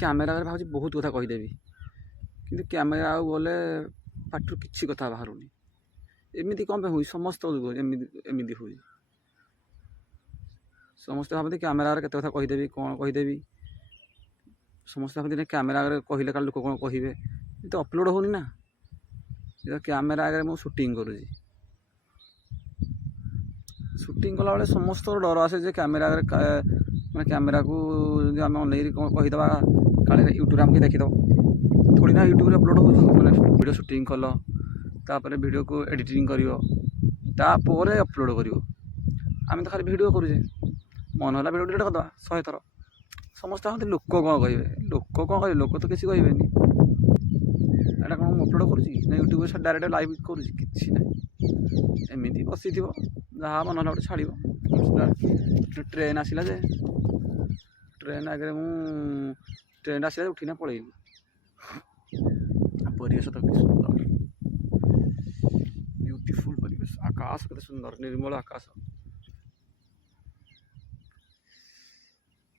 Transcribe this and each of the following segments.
କ୍ୟାମେରା ଆଗରେ ଭାବୁଛି ବହୁତ କଥା କହିଦେବି, କିନ୍ତୁ କ୍ୟାମେରା ଆଉ ଗଲେ ପାଟିରୁ କିଛି କଥା ବାହାରୁନି। ଏମିତି କ'ଣ ପାଇଁ ହେଉଛି? ସମସ୍ତ ଏମିତି ହେଉଛି। ସମସ୍ତେ ଭାବନ୍ତି କ୍ୟାମେରା ଆଗରେ କେତେ କଥା କହିଦେବି, କ'ଣ କହିଦେବି। ସମସ୍ତେ ଭାବନ୍ତି କ୍ୟାମେରା ଆଗରେ କହିଲେ କାଳେ ଲୋକ କ'ଣ କହିବେ। କିନ୍ତୁ ଅପଲୋଡ଼ ହେଉନି ନା। କ୍ୟାମେରା ଆଗରେ ମୁଁ ସୁଟିଂ କରୁଛି। ସୁଟିଂ କଲାବେଳେ ସମସ୍ତଙ୍କର ଡର ଆସେ ଯେ କ୍ୟାମେରା ଆଗରେ ମାନେ କ୍ୟାମେରାକୁ ଯଦି ଆମେ ଅନେଇକି କ'ଣ କହିଦେବା, କାଳେ ୟୁଟ୍ୟୁବରେ ଆମକୁ ଦେଖିଦେବ। ଥୋଡ଼ି ନା ୟୁଟ୍ୟୁବରେ ଅପଲୋଡ଼ ହେଉଛି। ମାନେ ଭିଡ଼ିଓ ସୁଟିଂ କଲ, ତାପରେ ଭିଡ଼ିଓକୁ ଏଡ଼ିଟିଂ କରିବ, ତାପରେ ଅପଲୋଡ଼ କରିବ। ଆମେ ତ ଖାଲି ଭିଡ଼ିଓ କରୁଛେ, ମନ ହେଲା ଭିଡ଼ିଓ ଡିଲିଟ୍ କରିଦେବା 100 ଥର। ସମସ୍ତେ ଭାବନ୍ତି ଲୋକ କ'ଣ କହିବେ। ଲୋକ କ'ଣ କହିବେ? ଲୋକ ତ କିଛି କହିବେନି। ଏଇଟା କ'ଣ ମୁଁ ଅପଲୋଡ଼ କରୁଛି ନା ୟୁଟ୍ୟୁବରେ ଡାଇରେକ୍ଟ ଲାଇଭ୍ କରୁଛି? କିଛି ନାହିଁ, ଏମିତି ବସିଥିବ, ଯାହା ମନ ହେଲା ଗୋଟେ ଛାଡ଼ିବ। ଟ୍ରେନ୍ ଆସିଲା ଯେ ଟ୍ରେନ୍ ଆଗରେ ଟ୍ରେନ୍ ଆସିଲା ଯେ ଉଠିନା ପଳେଇଲି। ପରିବେଶ ତ କେତେ ସୁନ୍ଦର, ବ୍ୟୁଟିଫୁଲ୍ ପରିବେଶ। ଆକାଶ କେତେ ସୁନ୍ଦର, ନିର୍ମଳ ଆକାଶ।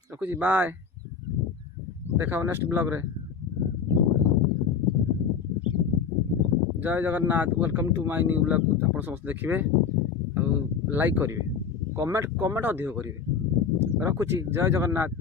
ରଖୁଛି, ବାଏ। ଦେଖା ହବ ନେକ୍ସଟ ବ୍ଲଗ୍ରେ। ଜୟ Jagannath. Welcome to my new blog. ଆପଣ ସମସ୍ତେ ଦେଖିବେ ଆଉ ଲାଇକ୍ କରିବେ, କମେଣ୍ଟ ଅଧିକ କରିବେ। ରଖୁଛି, ଜୟ ଜଗନ୍ନାଥ।